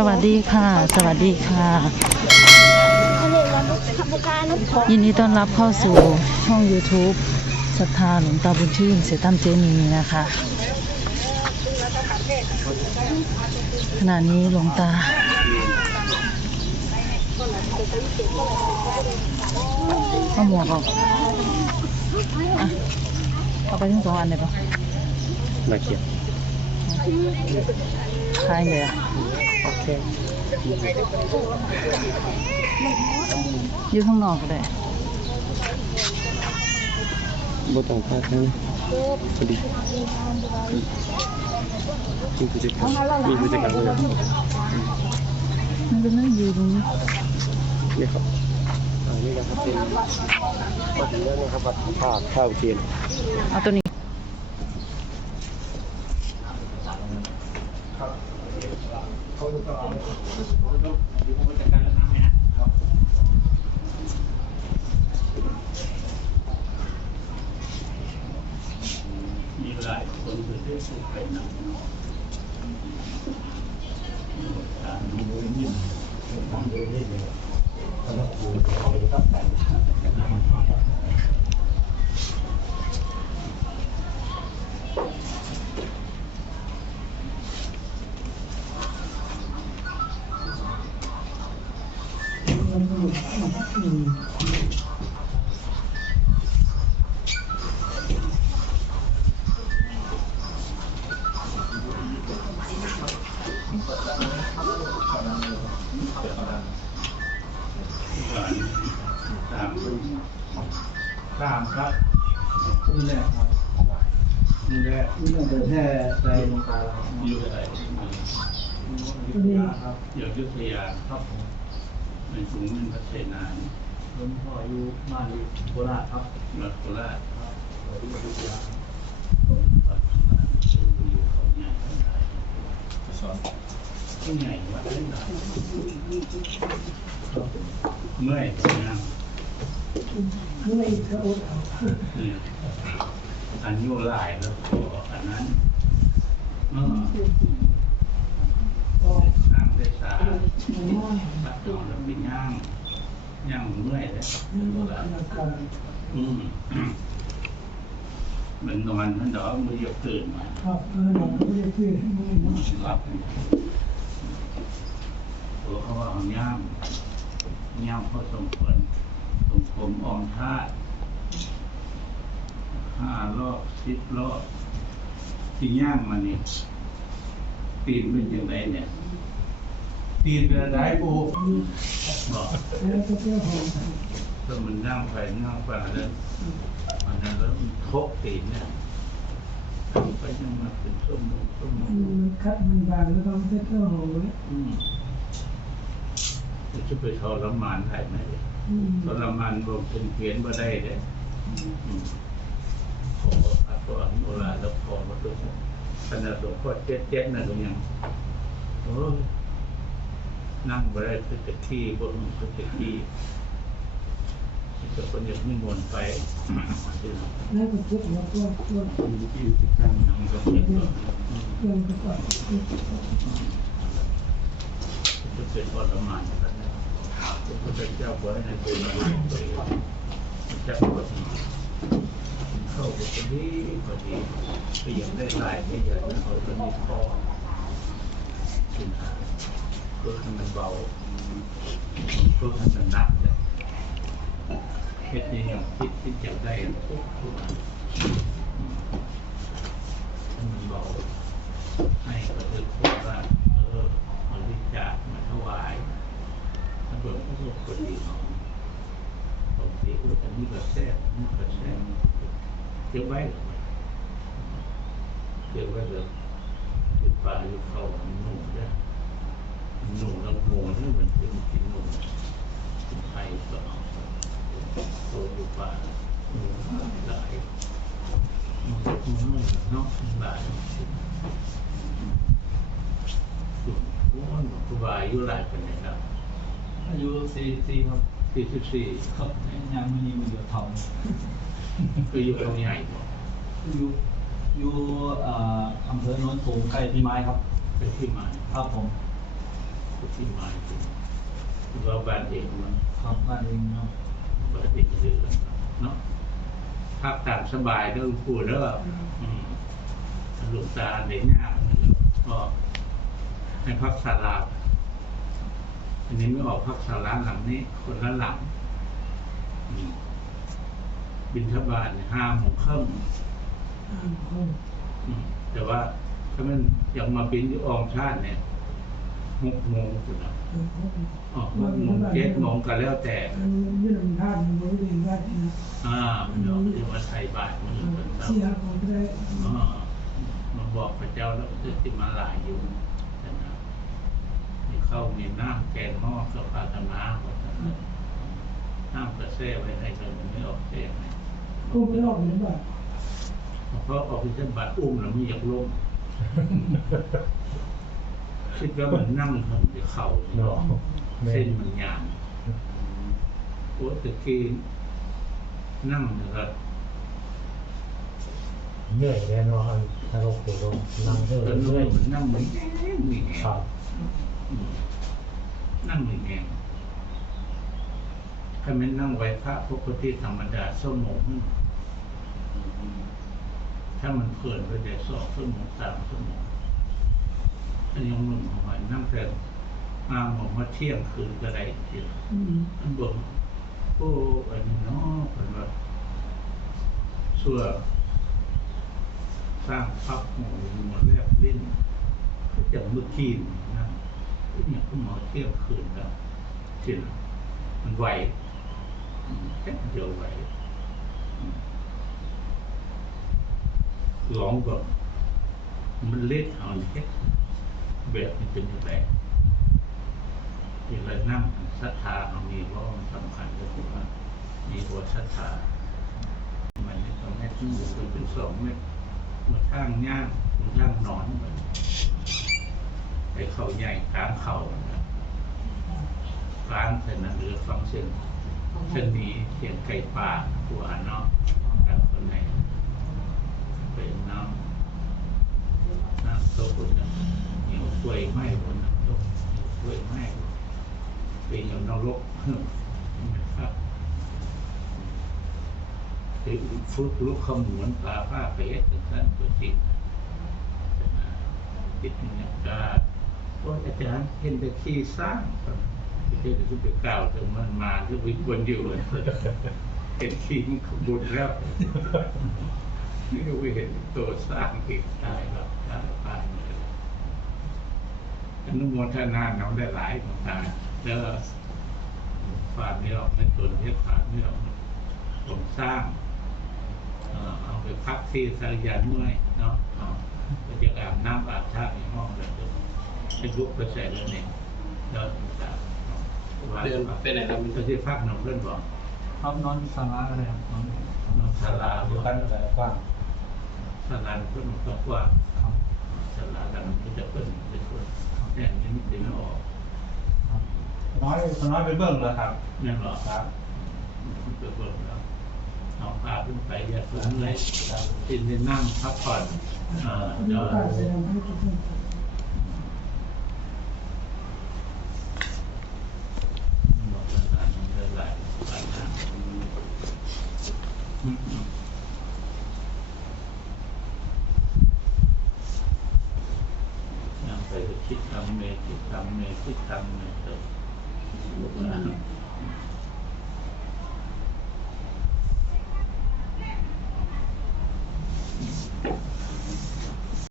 สวัสดีค่ะ สวัสดีค่ะ ยินดีต้อนรับเข้าสู่ช่อง YouTube ศรัทธาหลวงตาบุญชื่น เสยตั้มเจนีนะคะ ขณะนี้หลวงตา เอาหมวกออกอะเอาไปทั้งสองอันเลยปะมาเขียน คลายเลยอะ โอเคยืดข้างนอกก็ได้บ่ต้องพาทั้งพอดีมีผู้จัดการมีผู้จัดการเลยมันเป็นนั่งยืนตรงนี้นี่ครับอันนี้นะครับเป็นมาถึงแล้วนะครับวัดภาคข้าวเทียนเอาตัวนี้ มีหลายคนที่ได้สุขไปนะการดูยิ่งต ตามครับนี่แหละครับนี่แหละนี่น่าจะแท้ใจลงไปแล้วครับอยู่อะไรนี่ครับอยากยุทธยาครับผมเป็นสูงเป็นพัฒนานหลวงพ่ออยู่มาอยู่โคราชครับมาโคราชสวัสดีครับปัจจุบันอยู่เขาใหญ่ทั้งหลายสอนที่ใหญ่วัดทั้งหลายเมื่อยนะ ไม่ครับนี่อันยุหลายแล้วก็อันนั้นเมื่อข้ามได้สาปัดจองแล้วเป็นย่างย่างเมื่อยเลยอืมมันนอนมันดอกมือหยกตื่นมาครับเออผมไม่ได้ซื้อไม่ได้รับตัวเขาว่าเอาย่างย่างเขาสมควร ผมออมธาตุห้ารอบสิบรอบที่ย่างมาเนี่ยตีนเป็นยังไงเนี่ยตีนเป็นได้ปูบอกแล้วก็เจ้าของถ้ามันนั่งไปนั่งไปแล้วมันนั้นแล้วมันทกตีนเนี่ยไปยังมาเป็นส้มโมงส้มโมงมันคัดมันบางแล้วต้องเจ้าของเลยอืมจะไปทรมานได้ไหม ทรมานรวมเป็นเพียนบ่ได้เด้อืมขออัตวาโนราแล้วขอมาตัวขนาดหลวงพ่อเจ็ดเจ็ดนะตรงยังโอ้ยนั่งบ่ได้คือจะที่บนคือจะที่จะคนอยากนิมนต์ไปแล้วก็พุทธแล้วก็ก็มีที่ติดตั้งนั่งก็เห็นว่าอืมเรื่องก็ก็จะเป็นทรมานกันนะ พระพุทธเจ้าบอกให้ในตัวเราตัวเองจะปกติเข้าไปพอดีพอดีไปยังได้หลายไม่ใหญ่นะเอาตัวนี้อขึ้นหาเพื่อให้มันเบาเพื่อให้มันหนักเนี่ยเฮ็ดยังไงคิดคิดจะได้ทุกทุกมันเบาให้กระดึกว่าเออมาบริจาคมาถวาย ถ้าเกิดพระสงฆ์คนดีเนาะบางทีก็จะมีกระแสมีกระแสเก็บไว้เก็บไว้เลยอยู่ป่าอยู่เขาหนุ่มเนี่ยหนุ่มลำโพงนี่มันเป็นกินหนุ่มกินไทยก็เอาตัวอยู่ป่าหนุ่มหลายหนุ่มเนาะหลายครูบาอายุหลายคนนะครับ อายุสี่สี่ครับสี่สิบสี่ครับยังไม่มีมันเดือดทองคืออยู่ตรงใหญ่บ่อยู่อยู่อำเภอโน้นสูงใกล้พี่ไม้ครับ เป็นที่ไมาครับผมพุทธิมายเราบ้านเองมันครับบ้านเองเนาะบ้านเองเดือเนาะพักตามสบายเด้อพูดแล้วหลวงตาเด็กงายก็ให้พักศาลา อันนี้ไม่ออกพักศาลาหลังนี้คนละหลังอืมบินทบาทห้าโมงครึ่งอืมแต่ว่าถ้ามันอยากมาบินที่ออมชาติเนี่ยหกโมงสุดนะอ๋อหกโมงเจ็ดโมงก็แล้วแต่ยืนท่านบริเวณวัดนะอ่ามันบอกที่ว่าไทยบาทมันเป็นเจ้าเสียของได้อ๋อมาบอกพระเจ้าแล้วจะติมาหลายอยู่แต่นะมี เข้ามีน้ำแกงหม้อกับปาธนาหมดนะน้ำกระเซ่ไว้ให้เลยมันไม่ออกเสียงเนี่ยก็ไม่ออกเหมือนแบบเพราะออกพิเศษบัตรอุ้มแล้วมีอยากล้มคิดว่ามันนั่งทำจะเข่าเนี่ยเนาเส้นมันยาวโอ้ตะกี้นั่งนะครับเหนื่อยแน่นอนถ้าเราคุยลงนั่งเรื่อยนมันนั่งมันแง่มีครับ อืมนั่งมีแง่ถ้าไม่นั่งไหวพระปกติธรรมดาสมองถ้ามันเกินไปได้สองสมองสามสมองอันนี้มันของมันนั่งแต่มาหมองมาเที่ยงคืนก็ได้เที่ยงอันบอกโอ้อันนี้เนาะเป็นว่าส่วนสร้างพักหมูหมดแลบลิ้นก็จะมื่อกี้น เนี่ยก็หมอเที่ยงคืนแล้วเที่ยงมันไหวแค่เดียวไหวร้องก่อนมันเล็กเอาแค่แบบมันเป็นยังไงที่เรนั่งศรัทธาเรามีว่าะมันสำคัญก็คือว่ามีตัวศรัทธามันไม่ต้องแม่ที่อยู่เป็นสองเม็ดมาทางย่างมาทางนอนมัน ไปเขาใหญ่กลางเขานะกลางเส้นนั้นหรือฟังเส้นเส้นนี้เสียงไก่ป่าหัวเนาะกลางคนไหนเป็นน้ำน้ำโต๊ะคนนั้นเหนียวกล้วยไหม้คนนั้นโต๊ะเหนียวกล้วยไหม้เป็นอย่างนรกนะครับคือฟุกลุกขมวนปลาผ้าไปเอ็ดถึงนั้นตัวจริงติดเนี่ยกา ว่าอาจารย์เห็นแต่ขี้สร้างไม่ใช่จะไปกล่าวถึงมันมาที่วิบวนอยู่เห็นขี้มันขบุญแล้วนี่ก็ไปเห็นตัวสร้างอีกตายแล้วตายผ่านเลยอนุโมทนาน้องได้หลายของตาแล้วฝากนี่ออกในส่วนที่ฝากนี่ออกผมสร้างเอาไปพักที่สารยานเมื่อยเนาะเอาจะอาบน้ำอาบท่าในห้องเลย ให้ลุกไปใส่แล้วเนี่ยแล้วต่างๆเดินไปไหนครับก็ที่พักน้องเพื่อนบอกครับนอนสาราอะไรครับนอนน้องศาลาอยู่กันอะไรกว้างศาลาเพื่อนมันก็กว้างครับศาลาดังก็จะเปิดเป็นคนแค่นี้มันดึงไม่ออกครับน้อยน้อยไปเบิ่งแล้วครับนั่นหรอครับเปิดเปิดแล้วเอาพาขึ้นไปอย่าฝืนเลยกินไปนั่งพักผ่อนเอ่อเดี๋ยว การแสดงให้ทุกคน บอกภาษาของเธอหลายหลายทางอืมยังไปคิดทำ เมจิตังเมจิตังเมตโต